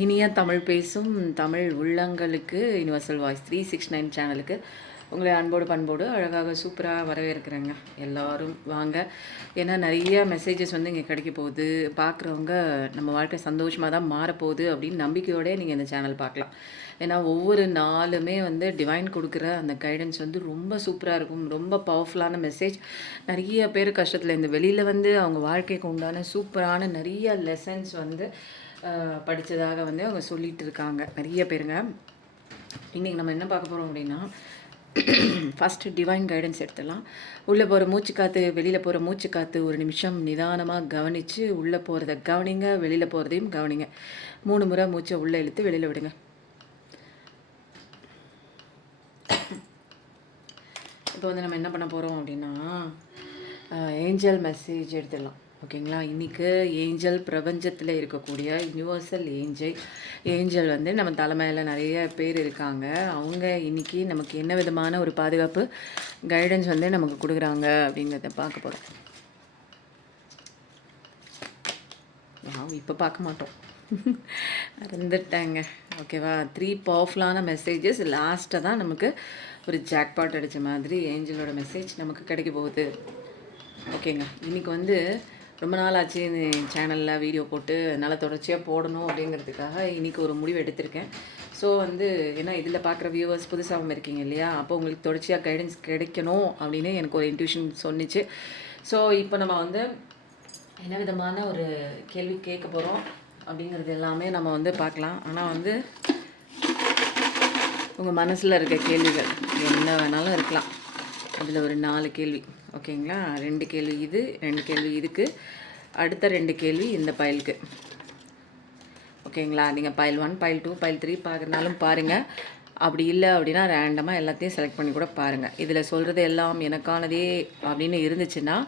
இனிய தமிழ் பேசும் தமிழ் உள்ளங்களுக்கு யுனிவர்சல் வாய்ஸ் 369 சேனலுக்கு உங்களை அன்போடு பண்போடு அழகாக சூப்பராக வரவேற்கிறேங்க. எல்லோரும் வாங்க. ஏன்னா நிறைய மெசேஜஸ் வந்து இங்கே கிடைக்க போகுது. பார்க்குறவங்க நம்ம வாழ்க்கை சந்தோஷமாக தான் மாறப்போகுது அப்படின்னு நம்பிக்கையோடய நீங்கள் இந்த சேனல் பார்க்கலாம். ஏன்னா ஒவ்வொரு நாளுமே வந்து டிவைன் கொடுக்குற அந்த கைடன்ஸ் வந்து ரொம்ப சூப்பராக இருக்கும். ரொம்ப பவர்ஃபுல்லான மெசேஜ். நிறைய பேர் கஷ்டத்தில் இந்த வெளியில் வந்து அவங்க வாழ்க்கைக்கு உண்டான சூப்பரான நிறைய லெசன்ஸ் வந்து படித்ததாக வந்து அவங்க சொல்லிகிட்டு இருக்காங்க நிறைய பேருங்க. இன்றைக்கி நம்ம என்ன பார்க்க போகிறோம் அப்படின்னா, ஃபஸ்ட்டு டிவைன் கைடன்ஸ் எடுத்துடலாம். உள்ளே போகிற மூச்சு காற்று, வெளியில் போகிற மூச்சு காற்று ஒரு நிமிஷம் நிதானமாக கவனித்து உள்ளே போகிறத கவனிங்க, வெளியில் போகிறதையும் கவனிங்க. 3 முறை மூச்சை உள்ளே இழுத்து வெளியில் விடுங்க. இப்போ வந்து நம்ம என்ன பண்ண போகிறோம் அப்படின்னா, ஏஞ்சல் மெசேஜ் எடுத்துடலாம். ஓகேங்களா? இன்றைக்கி ஏஞ்சல் பிரபஞ்சத்தில் இருக்கக்கூடிய யுனிவர்சல் ஏஞ்சல் வந்து நம்ம தலைமையில் நிறைய பேர் இருக்காங்க. அவங்க இன்றைக்கி நமக்கு என்ன விதமான ஒரு பாதுகாப்பு கைடன்ஸ் வந்து நமக்கு கொடுக்குறாங்க அப்படிங்கிறத பார்க்க போகிறோம். இப்போ பார்க்க மாட்டோம், இருந்துட்டாங்க. ஓகேவா? 3 பவர்ஃபுல்லான மெசேஜஸ். லாஸ்ட்டாக தான் நமக்கு ஒரு ஜாக்பாட் அடித்த மாதிரி ஏஞ்சலோட மெசேஜ் நமக்கு கிடைக்க போகுது. ஓகேங்க. இன்றைக்கி வந்து ரொம்ப நாள் ஆச்சு இந்த சேனலில் வீடியோ போட்டு நல்லா தொடர்ச்சியாக போடணும் அப்படிங்கிறதுக்காக இன்றைக்கி ஒரு முடிவு எடுத்திருக்கேன். ஸோ வந்து ஏன்னா இதில் பார்க்குற வியூவர்ஸ் புதுசாகவும் இருக்கீங்க இல்லையா? அப்போ உங்களுக்கு தொடர்ச்சியாக கைடன்ஸ் கிடைக்கணும் அப்படின்னு எனக்கு ஒரு இன்ட்யூஷன் சொன்னிச்சு. ஸோ இப்போ நம்ம வந்து என்ன விதமான ஒரு கேள்வி கேட்க போகிறோம் அப்படிங்கிறது எல்லாமே நம்ம வந்து பார்க்கலாம். ஆனால் வந்து உங்கள் மனசில் இருக்க கேள்விகள் என்ன வேணாலும் இருக்கலாம். அதில் ஒரு 4 கேள்வி. ஓகேங்களா? 2 கேள்வி இது, 2 கேள்வி இதுக்கு, அடுத்த 2 கேள்வி இந்த பைலுக்கு. ஓகேங்களா? நீங்கள் பைல் 1, பைல் 2, பைல் 3 பார்க்குறனாலும் பாருங்கள். அப்படி இல்லை அப்படின்னா ரேண்டமாக எல்லாத்தையும் செலக்ட் பண்ணி கூட பாருங்கள். இதில் சொல்கிறது எல்லாம் எனக்கானதே அப்படின்னு இருந்துச்சுன்னா,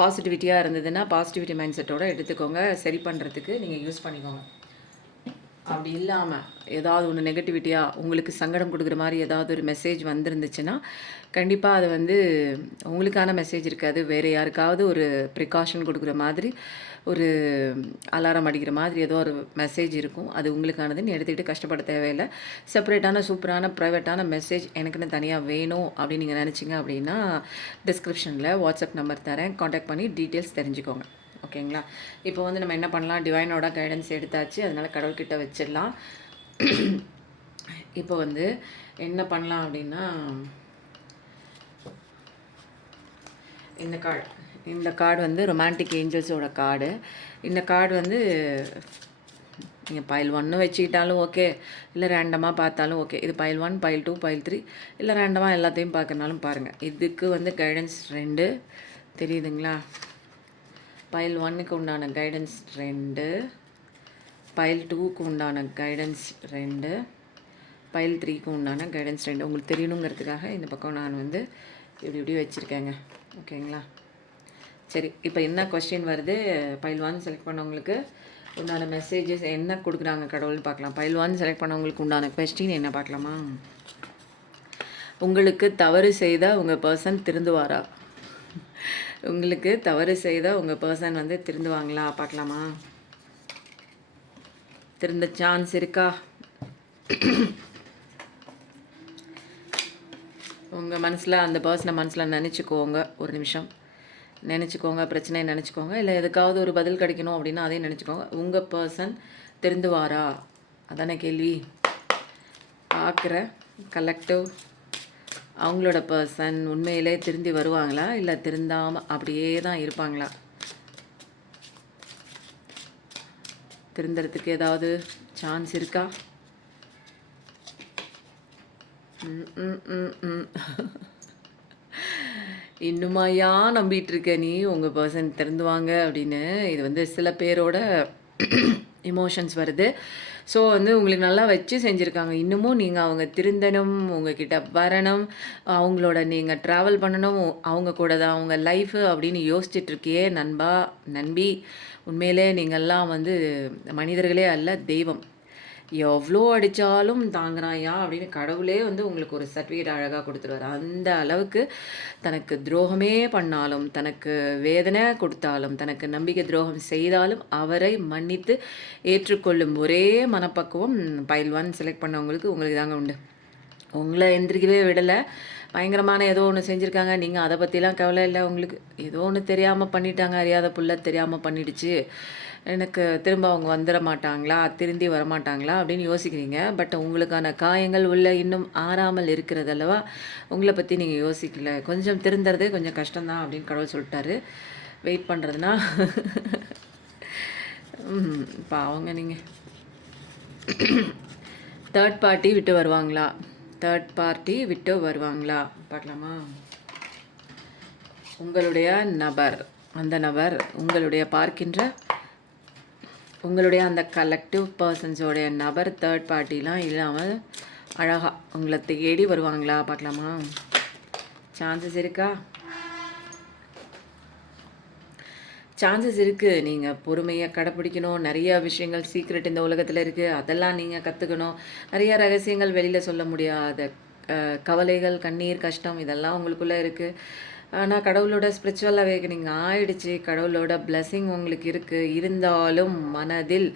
பாசிட்டிவிட்டியாக இருந்ததுன்னா பாசிட்டிவிட்டி மைண்ட் செட்டோடு எடுத்துக்கோங்க. சரி பண்ணுறதுக்கு நீங்கள் யூஸ் பண்ணிக்கோங்க. அப்படி இல்லாமல் ஏதாவது ஒன்று நெகட்டிவிட்டியாக உங்களுக்கு சங்கடம் கொடுக்குற மாதிரி ஏதாவது ஒரு மெசேஜ் வந்துருந்துச்சுன்னா கண்டிப்பாக அது வந்து உங்களுக்கான மெசேஜ் இருக்காது. வேறு யாருக்காவது ஒரு ப்ரிகாஷன் கொடுக்குற மாதிரி, ஒரு அலாரம் அடிக்கிற மாதிரி ஏதோ ஒரு மெசேஜ் இருக்கும். அது உங்களுக்கானதுன்னு எடுத்துக்கிட்டு கஷ்டப்பட தேவையில்லை. செப்பரேட்டான சூப்பரான ப்ரைவேட்டான மெசேஜ் எனக்குன்னு தனியாக வேணும் அப்படின்னு நீங்கள் நினச்சிங்க அப்படின்னா டிஸ்கிரிப்ஷனில் வாட்ஸ்அப் நம்பர் தரேன். காண்டாக்ட் பண்ணி டீட்டெயில்ஸ் தெரிஞ்சுக்கோங்க. ஓகேங்களா? இப்போ வந்து நம்ம என்ன பண்ணலாம், டிவைனோட கைடன்ஸ் எடுத்தாச்சு, அதனால் கடவுள்கிட்ட வச்சிடலாம். இப்போ வந்து என்ன பண்ணலாம் அப்படின்னா, இந்த கார்டு வந்து ரொமான்டிக் ஏஞ்சல்ஸோட கார்டு. இந்த கார்டு வந்து நீங்கள் பைல் 1 வச்சுக்கிட்டாலும் ஓகே, இல்லை ரேண்டமாக பார்த்தாலும் ஓகே. இது பைல் 1, பைல் 2, பைல் 3, இல்லை ரேண்டமாக எல்லாத்தையும் பார்க்கறனாலும் பாருங்கள். இதுக்கு வந்து கைடன்ஸ் 2 தெரியுதுங்களா? பைல் 1க்கு உண்டான கைடன்ஸ் 2, பைல் 2க்கு உண்டான கைடன்ஸ் 2, பைல் 3க்கு உண்டான கைடன்ஸ் 2. உங்களுக்கு தெரியணுங்கிறதுக்காக இந்த பக்கம் நான் வந்து இப்படி வச்சுருக்கேங்க. ஓகேங்களா? சரி, இப்போ என்ன கொஸ்டின் வருது, பைல் 1 செலக்ட் பண்ணவங்களுக்கு உண்டான மெசேஜஸ் என்ன கொடுக்குறாங்க கடவுள்னு பார்க்கலாம். பைல் 1 செலக்ட் பண்ணவங்களுக்கு உண்டான கொஸ்டின் என்ன பார்க்கலாமா? உங்களுக்கு தவறு செய்த உங்கள் பர்சன் திருந்துவாரா? உங்களுக்கு தவறு செய்த உங்கள் பர்சன் வந்து திருந்துவாங்களா பார்க்கலாமா? திருந்த சான்ஸ் இருக்கா? உங்கள் மனசில் அந்த பர்சனை மனசில் நினச்சிக்கோங்க. ஒரு நிமிஷம் நினச்சிக்கோங்க, பிரச்சனையை நினச்சிக்கோங்க, இல்லை எதுக்காவது ஒரு பதில் கிடைக்கணும் அப்படின்னா அதையும் நினச்சிக்கோங்க. உங்கள் பர்சன் திருந்துவாரா? அதான கேள்வி. பார்க்குற கலெக்டிவ் அவங்களோட பர்சன் உண்மையிலே திருந்தி வருவாங்களா, இல்லை திருந்தாமல் அப்படியே தான் இருப்பாங்களா? திருந்துறதுக்கு ஏதாவது சான்ஸ் இருக்கா? இன்னுமாயா நம்பிட்டு இருக்க நீ உங்கள் பர்சன் திருந்துவாங்க அப்படின்னு? இது வந்து சில பேரோட இமோஷன்ஸ் வருது. ஸோ வந்து உங்களுக்கு நல்லா வச்சு செஞ்சுருக்காங்க. இன்னமும் நீங்கள் அவங்க திருந்தணும், உங்ககிட்ட வரணும், அவங்களோட நீங்கள் ட்ராவல் பண்ணணும், அவங்க கூட தான் அவங்க லைஃபு அப்படின்னு யோசிச்சுட்ருக்கியே நண்பா, நண்பி. உண்மையிலே நீங்கள்லாம் வந்து மனிதர்களே அல்ல, தெய்வம். எவ்வளோ அடித்தாலும் தாங்குறாயா அப்படின்னு கடவுளே வந்து உங்களுக்கு ஒரு சர்டிஃபிகேட் அழகாக கொடுத்துருவார். அந்த அளவுக்கு தனக்கு துரோகமே பண்ணாலும், தனக்கு வேதனை கொடுத்தாலும், தனக்கு நம்பிக்கை துரோகம் செய்தாலும் அவரை மன்னித்து ஏற்றுக்கொள்ளும் ஒரே மனப்பக்குவம் பைல் 1 செலக்ட் பண்ணவங்களுக்கு உங்களுக்கு தாங்க உண்டு. உங்களை எந்திரிக்கவே விடலை. பயங்கரமான ஏதோ ஒன்று செஞ்சுருக்காங்க. நீங்கள் அதை பற்றிலாம் கவலை இல்லை உங்களுக்கு. ஏதோ ஒன்று தெரியாமல் பண்ணிட்டாங்க. அறியாத புள்ள தெரியாமல் பண்ணிடுச்சு. எனக்கு திரும்ப அவங்க வந்துட மாட்டாங்களா, திருந்தி வரமாட்டாங்களா அப்படின்னு யோசிக்கிறீங்க. பட் உங்களுக்கான காயங்கள் உள்ள இன்னும் ஆறாமல் இருக்கிறது அல்லவா? உங்களை பற்றி நீங்கள் யோசிக்கல. கொஞ்சம் திருந்துறதே கொஞ்சம் கஷ்டம்தான் அப்படின்னு கடவுள் சொல்லிட்டாரு. வெயிட் பண்ணுறதுனா பாவங்க நீங்கள். தேர்ட் பார்ட்டி விட்டு வருவாங்களா? தேர்ட் பார்ட்டி விட்டு வருவாங்களா பார்க்கலாமா? உங்களுடைய நபர், அந்த நபர் உங்களுடைய அந்த கலெக்டிவ் பர்சன்ஸோடைய நபர் தேர்ட் பார்ட்டிலாம் இல்லாமல் அழகாக உங்களை தேடி வருவாங்களா பார்க்கலாமா? சான்சஸ் இருக்கா? சான்சஸ் இருக்குது. நீங்கள் பொறுமையை கடைப்பிடிக்கணும். நிறையா விஷயங்கள் சீக்ரெட் இந்த உலகத்தில் இருக்குது. அதெல்லாம் நீங்கள் கற்றுக்கணும். நிறையா ரகசியங்கள் வெளியில் சொல்ல முடியாத கவலைகள், கண்ணீர், கஷ்டம் இதெல்லாம் உங்களுக்குள்ளே இருக்குது. ஆனால் கடவுளோட ஸ்பிரிச்சுவல் அவேக்கனிங் ஆயிடுச்சு. கடவுளோட பிளெஸ்ஸிங் உங்களுக்கு இருக்குது. இருந்தாலும் மனதில்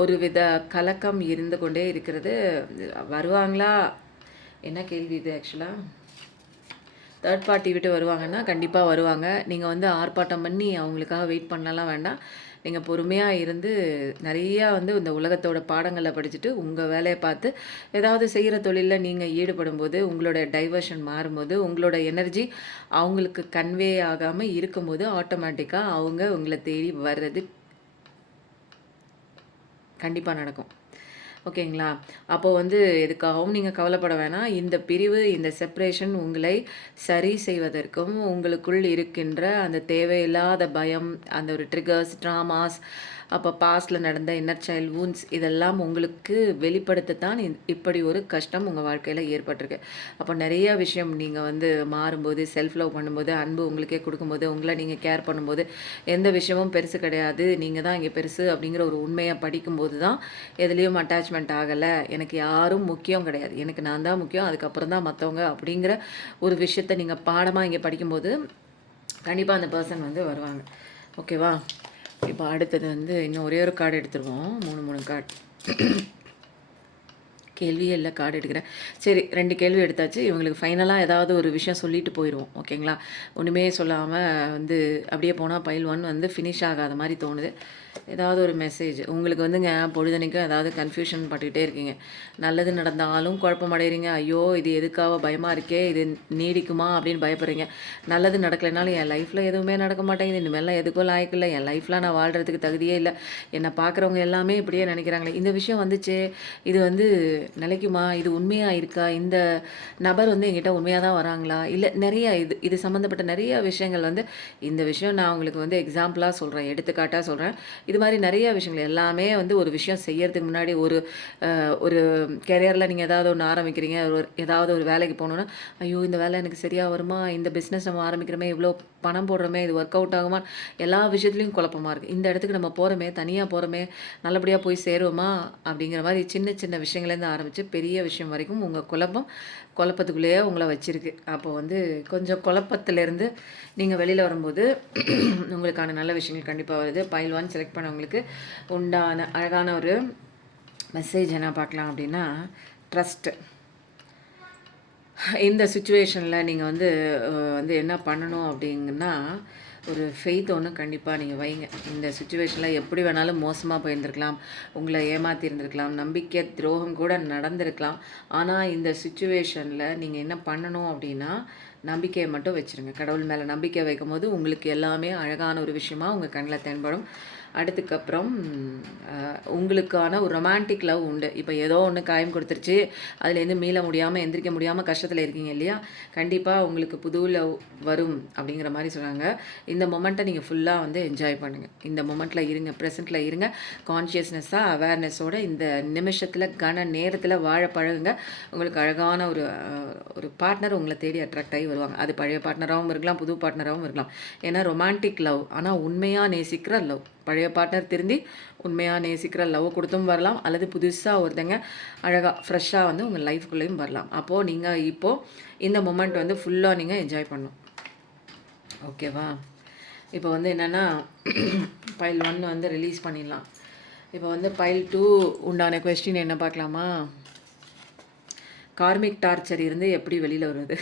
ஒரு வித கலக்கம் இருந்து கொண்டே இருக்கிறது. வருவாங்களா? என்ன கேள்வி இது ஆக்சுவலாக? தேர்ட் பார்ட்டி விட்டு வருவாங்கன்னா கண்டிப்பாக வருவாங்க. நீங்கள் வந்து ஆர்ப்பாட்டம் பண்ணி அவங்களுக்காக வெயிட் பண்ணலாம் வேண்டாம். நீங்கள் பொறுமையாக இருந்து நிறையா வந்து இந்த உலகத்தோட பாடங்களை படிச்சுட்டு உங்கள் வேலையை பார்த்து ஏதாவது செய்கிற தொழிலில் நீங்கள் ஈடுபடும்போது உங்களோட டைவர்ஷன் மாறும்போது உங்களோட எனர்ஜி அவங்களுக்கு கன்வே ஆகாமல் இருக்கும்போது ஆட்டோமேட்டிக்காக அவங்க உங்களை தேடி வர்றது கண்டிப்பாக நடக்கும். ஓகேங்களா? அப்போது வந்து எதுக்காகவும் நீங்கள் கவலைப்பட வேணாம். இந்த பிரிவு, இந்த செப்பரேஷன் உங்களை சரி செய்வதற்கும் உங்களுக்குள் இருக்கின்ற அந்த தேவையில்லாத பயம், அந்த ஒரு ட்ரிகர்ஸ், ட்ராமாஸ், அப்போ பாஸ்டில் நடந்த இன்னர் சைல்ட் வூண்ட்ஸ் இதெல்லாம் உங்களுக்கு வெளிப்படுத்தத்தான் இப்படி ஒரு கஷ்டம் உங்கள் வாழ்க்கையில் ஏற்பட்டிருக்கு. அப்போ நிறைய விஷயம் நீங்கள் வந்து மாறும்போது, செல்ஃப் லவ் பண்ணும்போது, அன்பு உங்களுக்கே கொடுக்கும்போது, உங்களை நீங்கள் கேர் பண்ணும்போது எந்த விஷயமும் பெருசு கிடையாது, நீங்கள் தான் இங்கே பெருசு அப்படிங்கிற ஒரு உண்மையை படிக்கும்போது தான் எதுலேயும் அட்டாச்மெண்ட் ஆகலை, எனக்கு யாரும் முக்கியம் கிடையாது, எனக்கு நான் தான் முக்கியம், அதுக்கப்புறம் தான் மற்றவங்க அப்படிங்கிற ஒரு விஷயத்தை நீங்கள் பாடமாக இங்கே படிக்கும்போது கண்டிப்பாக அந்த பர்சன் வந்து வருவாங்க. ஓகேவா? இப்போ அடுத்தது வந்து இன்னும் ஒரே ஒரு கார்டு எடுத்துருவோம். 3 கார்டு. கேள்வியே இல்லை, கார்டு எடுக்கிறேன். சரி, 2 கேள்வி எடுத்தாச்சு. இவங்களுக்கு ஃபைனலாக ஏதாவது ஒரு விஷயம் சொல்லிட்டு போயிடுவோம். ஓகேங்களா? ஒன்றுமே சொல்லாமல் வந்து அப்படியே போனால் பைல் 1 வந்து ஃபினிஷ் ஆகாத மாதிரி தோணுது. ஏதாவது ஒரு மெசேஜ் உங்களுக்கு வந்துங்க. பொழுதனைக்கும் ஏதாவது கன்ஃபியூஷன் பட்டுக்கிட்டே இருக்கீங்க. நல்லது நடந்தாலும் குழப்பம் அடைகிறீங்க. ஐயோ இது எதுக்காக பயமாக இருக்கே, இது நீடிக்குமா அப்படின்னு பயப்படுறீங்க. நல்லது நடக்கலைனாலும் என் லைஃப்பில் எதுவுமே நடக்க மாட்டேங்குது, இனிமேலாம் எதுக்கும் லாய்க்கு இல்லை, என் லைஃப்பில் நான் வாழ்கிறதுக்கு தகுதியே இல்லை, என்னை பார்க்குறவங்க எல்லாமே இப்படியே நினைக்கிறாங்களே, இந்த விஷயம் வந்துச்சு, இது வந்து நிலைக்குமா, இது உண்மையாக இருக்கா, இந்த நபர் வந்து என்கிட்ட உண்மையாக தான் வராங்களா, இல்லை நிறைய இது சம்மந்தப்பட்ட நிறைய விஷயங்கள் வந்து இந்த விஷயம் நான் உங்களுக்கு வந்து எக்ஸாம்பிளாக சொல்கிறேன், எடுத்துக்காட்டாக சொல்கிறேன். இது மாதிரி நிறைய விஷயங்கள் எல்லாமே வந்து ஒரு விஷயம் செய்யறதுக்கு முன்னாடி ஒரு கெரியரில் நீங்கள் ஏதாவது ஒன்று ஆரம்பிக்கிறீங்க, ஏதாவது ஒரு வேலைக்கு போகணுன்னா ஐயோ இந்த வேலை எனக்கு சரியாக வருமா, இந்த பிஸ்னஸ் நம்ம ஆரம்பிக்கிறோமே, இவ்வளோ பணம் போடுறோமே, இது ஒர்க் அவுட் ஆகுமா, எல்லா விஷயத்துலையும் குழப்பமாக இருக்குது. இந்த இடத்துக்கு நம்ம போகிறோமே, தனியாக போகிறோமே, நல்லபடியாக போய் சேருவோமா அப்படிங்கிற மாதிரி சின்ன சின்ன விஷயங்கள்லேருந்து ஆரம்பித்து பெரிய விஷயம் வரைக்கும் உங்கள் குழப்பத்துக்குள்ளேயே உங்களை வச்சுருக்கு. அப்போ வந்து கொஞ்சம் குழப்பத்திலேருந்து நீங்கள் வெளியில் வரும்போது உங்களுக்கான நல்ல விஷயங்கள் கண்டிப்பாக வருது. பைல் 1 செலக்ட் பண்ணவங்களுக்கு உண்டான அழகான ஒரு மெசேஜ் என்ன பார்க்கலாம் அப்படின்னா, ட்ரஸ்ட்டு. இந்த சுச்சுவேஷனில் நீங்கள் வந்து என்ன பண்ணணும் அப்படிங்கன்னா, ஒரு ஃபெய்த் ஒன்று கண்டிப்பாக நீங்கள் வைங்க. இந்த சுச்சுவேஷனில் எப்படி வேணாலும் மோசமாக போயிருந்துருக்கலாம், உங்களை ஏமாற்றி இருந்திருக்கலாம், நம்பிக்கை துரோகம் கூட நடந்திருக்கலாம். ஆனால் இந்த சுச்சுவேஷனில் நீங்கள் என்ன பண்ணணும் அப்படின்னா, நம்பிக்கையை மட்டும் வச்சுருங்க. கடவுள் மேலே நம்பிக்கை வைக்கும்போது உங்களுக்கு எல்லாமே அழகான ஒரு விஷயமா உங்கள் கண்ணில் தென்படும். அடுத்துக்கப்புறம் உங்களுக்கான ஒரு ரொமான்டிக் லவ் உண்டு. இப்போ ஏதோ ஒன்று காயம் கொடுத்துருச்சு, அதுலேருந்து மீள முடியாமல் எந்திரிக்க முடியாமல் கஷ்டத்தில் இருக்கீங்க இல்லையா, கண்டிப்பாக உங்களுக்கு புது லவ் வரும் அப்படிங்கிற மாதிரி சொன்னாங்க. இந்த மொமெண்ட்டை நீங்கள் ஃபுல்லாக வந்து என்ஜாய் பண்ணுங்கள். இந்த மொமெண்ட்டில் இருங்க, ப்ரெசென்ட்டில் இருங்க, கான்ஷியஸ்னஸாக அவேர்னஸோட இந்த நிமிஷத்தில் கன நேரத்தில் வாழ பழகுங்க. உங்களுக்கு அழகான ஒரு பார்ட்னர் உங்களை தேடி அட்ராக்ட் ஆகி வருவாங்க. அது பழைய பார்ட்னராகவும் இருக்கலாம், புது பார்ட்னராகவும் இருக்கலாம். ஏன்னா ரொமான்டிக் லவ், ஆனால் உண்மையாக நேசிக்கிற லவ். பழைய பார்ட்னர் திருந்தி உண்மையாக நேசிக்கிற லவ் கொடுத்தும் வரலாம், அல்லது புதுசாக ஒருத்தங்க அழகாக ஃப்ரெஷ்ஷாக வந்து உங்கள் லைஃப்குள்ளேயும் வரலாம். அப்போது நீங்கள் இப்போது இந்த மொமெண்ட் வந்து ஃபுல்லாக நீங்கள் என்ஜாய் பண்ணணும். ஓகேவா? இப்போ வந்து என்னென்னா பைல் 1 வந்து ரிலீஸ் பண்ணிடலாம். இப்போ வந்து பைல் 2 உண்டான கொஸ்டின் என்ன பார்க்கலாமா? கார்மிக் டார்ச்சர் இருந்து எப்படி வெளியில் வருது?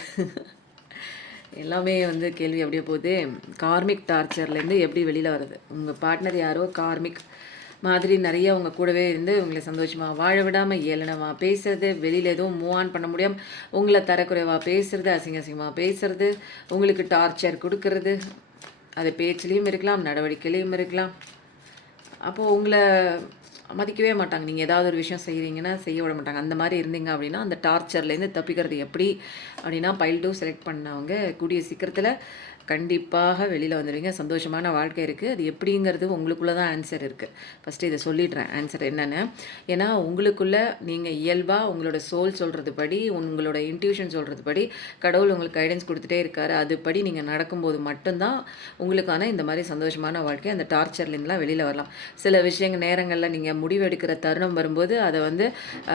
எல்லாமே வந்து கேள்வி அப்படியே போகுது. கார்மிக் டார்ச்சர்லேருந்து எப்படி வெளியில் வருது? உங்கள் பார்ட்னர் யாரோ கார்மிக் மாதிரி நிறைய உங்கள் கூடவே இருந்து உங்களை சந்தோஷமாக வாழ விடாமல் ஏளனமாக பேசுறது, வெளியில் எதுவும் மூவ் ஆன் பண்ண முடியாமல் உங்களை தரக்குறைவாக பேசுறது, அசிங்கமாக பேசுறது, உங்களுக்கு டார்ச்சர் கொடுக்கறது, அது பேச்சிலையும் இருக்கலாம், நடவடிக்கையிலையும் இருக்கலாம். அப்போது உங்களை மதிக்கவே மாட்டாங்க. நீங்கள் ஏதாவது ஒரு விஷயம் செய்கிறீங்கன்னா செய்ய விட மாட்டாங்க. அந்த மாதிரி இருந்தீங்க அப்படின்னா அந்த டார்ச்சர்லேருந்து தப்பிக்கிறது எப்படி அப்படின்னா பைல் 2 செலக்ட் பண்ணவங்க கூடிய சீக்கிரத்தில் கண்டிப்பாக வெளியில் வந்துடுவீங்க. சந்தோஷமான வாழ்க்கை இருக்குது. அது எப்படிங்கிறது உங்களுக்குள்ளே தான் ஆன்சர் இருக்குது. ஃபஸ்ட்டு இதை சொல்லிடுறேன் ஆன்சர் என்னென்னு. ஏன்னா உங்களுக்குள்ளே நீங்கள் இயல்பாக உங்களோட சோல் சொல்கிறது படி, உங்களோட இன்ட்யூஷன் சொல்கிறது படி கடவுள் உங்களுக்கு கைடன்ஸ் கொடுத்துட்டே இருக்காரு. அதுபடி நீங்கள் நடக்கும்போது மட்டும்தான் உங்களுக்கான இந்த மாதிரி சந்தோஷமான வாழ்க்கை அந்த டார்ச்சர்லேருந்துலாம் வெளியில் வரலாம். சில விஷயங்கள் நேரங்களில் நீங்கள் முடிவெடுக்கிற தருணம் வரும்போது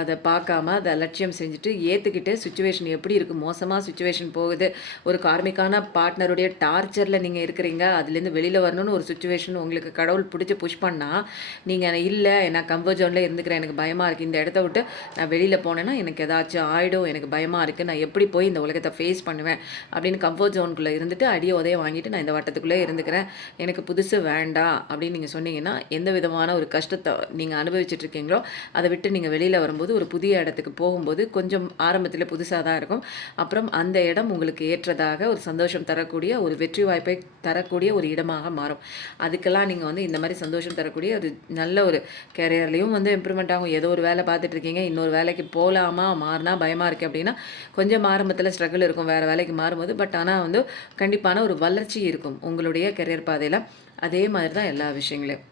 அதை பார்க்காம அதை அலட்சியம் செஞ்சுட்டு ஏற்றுக்கிட்டு சுச்சுவேஷன் எப்படி இருக்குது, மோசமாக சுச்சுவேஷன் போகுது, ஒரு கார்மிக்கான பார்ட்னருடைய டார்ச்சரில் நீங்கள் இருக்கிறீங்க, அதுலேருந்து வெளியில் வரணும்னு ஒரு சுச்சுவேஷன் உங்களுக்கு கடவுள் பிடிச்சி புஷ் பண்ணால் நீங்கள் இல்லை நான் கம்ஃபர்ட் ஜோனில் இருந்துக்கிறேன், எனக்கு பயமாக இருக்குது, இந்த இடத்த விட்டு நான் வெளியில் போனேன்னா எனக்கு ஏதாச்சும் ஆகிடும், எனக்கு பயமாக இருக்குது, நான் எப்படி போய் இந்த உலகத்தை ஃபேஸ் பண்ணுவேன் அப்படின்னு கம்ஃபர்ட் ஜோனுக்குள்ளே இருந்துட்டு அடியை உதய வாங்கிட்டு நான் இந்த வட்டத்துக்குள்ளே இருந்துக்கிறேன், எனக்கு புதுசு வேண்டாம் அப்படின்னு நீங்கள் சொன்னீங்கன்னா எந்த விதமான ஒரு கஷ்டத்தை நீங்கள் அனுபவிச்சுட்டு இருக்கீங்களோ அதை விட்டு நீங்கள் வெளியில் வரும்போது ஒரு புதிய இடத்துக்கு போகும்போது கொஞ்சம் ஆரம்பத்தில் புதுசாக தான் இருக்கும். அப்புறம் அந்த இடம் உங்களுக்கு ஏற்றதாக ஒரு சந்தோஷம் தரக்கூடிய ஒரு வெற்றி வாய்ப்பை தரக்கூடிய ஒரு இடமாக மாறும். அதுக்கெல்லாம் நீங்கள் வந்து இந்த மாதிரி சந்தோஷம் தரக்கூடிய ஒரு நல்ல ஒரு கேரியர்லேயும் வந்து இம்ப்ரூவ்மெண்ட் ஆகும். ஏதோ ஒரு வேலை பார்த்துட்டு இருக்கீங்க, இன்னொரு வேலைக்கு போகலாமா மாறினா பயமாக இருக்குது அப்படின்னா கொஞ்சம் ஆரம்பத்தில் ஸ்ட்ரகிள் இருக்கும் வேறு வேலைக்கு மாறும்போது. பட் ஆனால் வந்து கண்டிப்பான ஒரு வளர்ச்சி இருக்கும் உங்களுடைய கெரியர் பாதையில். அதே மாதிரி தான் எல்லா விஷயங்களையும்.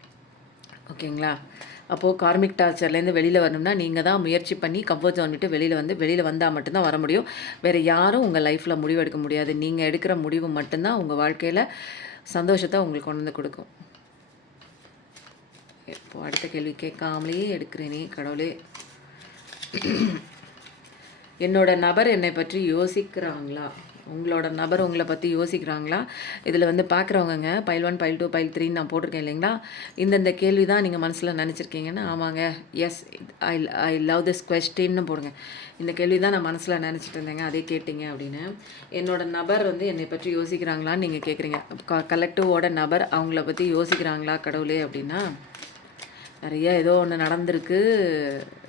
ஓகேங்களா? அப்போது கார்மிக் டார்ச்சர்லேருந்து வெளியில் வரணும்னா நீங்கள் தான் முயற்சி பண்ணி கம்ஃபர்ட் ஜோன் விட்டு வெளியில் வந்தால் மட்டும்தான் வர முடியும். வேறு யாரும் உங்கள் லைஃப்பில் முடிவு எடுக்க முடியாது. நீங்கள் எடுக்கிற முடிவு மட்டும்தான் உங்கள் வாழ்க்கையில் சந்தோஷத்தை உங்களுக்கு கொண்டு வந்து கொடுக்கும். இப்போது அடுத்த கேள்வி கேட்காமலேயே எடுக்கிறேனே கடவுளே. என்னோட நபர் என்னை பற்றி யோசிக்கிறாங்களா? உங்களோட நபர் உங்களை பற்றி யோசிக்கிறாங்களா? இதில் வந்து பார்க்குறவங்க பைல் 1 பைல் 2 பைல் 3 நான் போட்டிருக்கேன் இல்லைங்களா? இந்தந்த கேள்வி தான் நீங்கள் மனசில் நினச்சிருக்கீங்கன்னு. ஆமாங்க, எஸ் ஐ லவ் திஸ் கொஸ்டின்னு போடுங்க. இந்த கேள்வி தான் நான் மனசில் நினச்சிட்டு இருந்தேங்க, அதே கேட்டிங்க அப்படின்னு. என்னோட நபர் வந்து என்னை பற்றி யோசிக்கிறாங்களான்னு நீங்கள் கேட்குறீங்க. கலெக்டிவோட நபர் அவங்கள பற்றி யோசிக்கிறாங்களா கடவுளே அப்படின்னா நிறைய ஏதோ ஒன்று நடந்திருக்கு.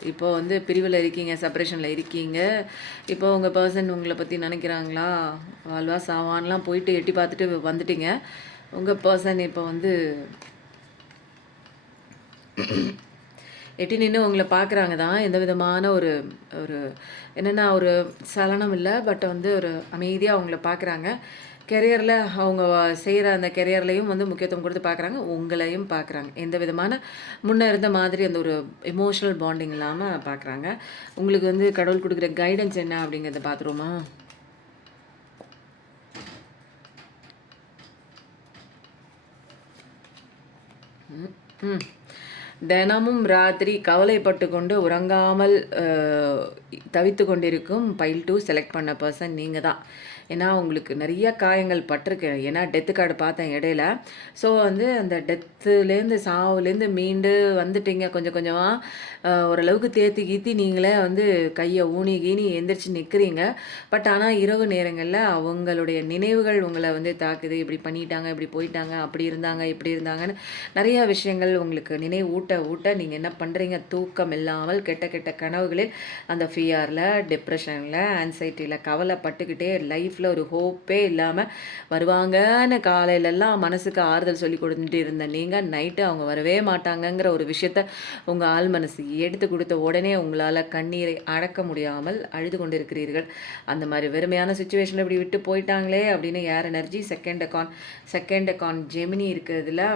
இப்போது வந்து பிரிவில் இருக்கீங்க, செப்பரேஷனில் இருக்கீங்க. இப்போ உங்கள் பர்சன் உங்களை பற்றி நினைக்கிறாங்களா? வாழ்வா சாவான்லாம் போயிட்டு எட்டி பார்த்துட்டு வந்துட்டீங்க. உங்கள் பர்சன் இப்போ வந்து எட்டி நின்று உங்களை பார்க்குறாங்க தான். எந்த விதமான ஒரு ஒரு என்னென்னா ஒரு சலனம் இல்லை, பட் வந்து ஒரு அமைதியாக அவங்கள பார்க்குறாங்க. கெரியரில் அவங்க செய்கிற அந்த கெரியர்லையும் வந்து முக்கியத்துவம் கொடுத்து பார்க்குறாங்க, உங்களையும் பார்க்குறாங்க. எந்த விதமான முன்னே இருந்த மாதிரி அந்த ஒரு எமோஷ்னல் பாண்டிங் இல்லாமல் பார்க்குறாங்க. உங்களுக்கு வந்து கடவுள் கொடுக்குற கைடன்ஸ் என்ன அப்படிங்கிறத பார்த்துருவோமா? தினமும் ராத்திரி கவலைப்பட்டு கொண்டு உறங்காமல் தவித்து கொண்டிருக்கும் பைல் 2 செலக்ட் பண்ண பர்சன் நீங்கள் தான். ஏன்னா உங்களுக்கு நிறைய காயங்கள் பட்டிருக்கு. ஏன்னா டெத்து கார்டு பார்த்தேன் இடையில. ஸோ வந்து அந்த டெத்துலேருந்து சாவுலேருந்து மீண்டு வந்துட்டீங்க கொஞ்சம் கொஞ்சமாக. ஓரளவுக்கு தேத்தி கீத்தி நீங்களே வந்து கையை ஊனி கீனி எந்திரிச்சு நிற்கிறீங்க. பட் ஆனால் இரவு நேரங்களில் அவங்களுடைய நினைவுகள் உங்களை வந்து தாக்குது. இப்படி பண்ணிட்டாங்க, இப்படி போயிட்டாங்க, அப்படி இருந்தாங்க, இப்படி இருந்தாங்கன்னு நிறைய விஷயங்கள் உங்களுக்கு நினைவு ஊட்ட நீங்கள் என்ன பண்ணுறீங்க? தூக்கம் இல்லாமல் கெட்ட கெட்ட கனவுகளில் அந்த ஃபியரில், டிப்ரெஷனில், ஆன்சைட்டியில் கவலைப்பட்டுக்கிட்டே லைஃப்பில் ஒரு ஹோப்பே இல்லாமல் வருவாங்கன்னு காலையிலெல்லாம் மனசுக்கு ஆறுதல் சொல்லி கொடுத்துட்டு இருந்த நீங்கள் நைட்டு அவங்க வரவே மாட்டாங்கங்கிற ஒரு விஷயத்த உங்கள் ஆள் மனசு எடுத்து கொடுத்த உடனே உங்களால் கண்ணீரை அடக்க முடியாமல் அழுது கொண்டிருக்கிறீர்கள். அந்த மாதிரி வெறுமையான சுச்சுவேஷன் இப்படி விட்டு போயிட்டாங்களே அப்படின்னு ஏர் எனர்ஜி செகண்ட் அக்கான் ஜெமினி இருக்கிறதுல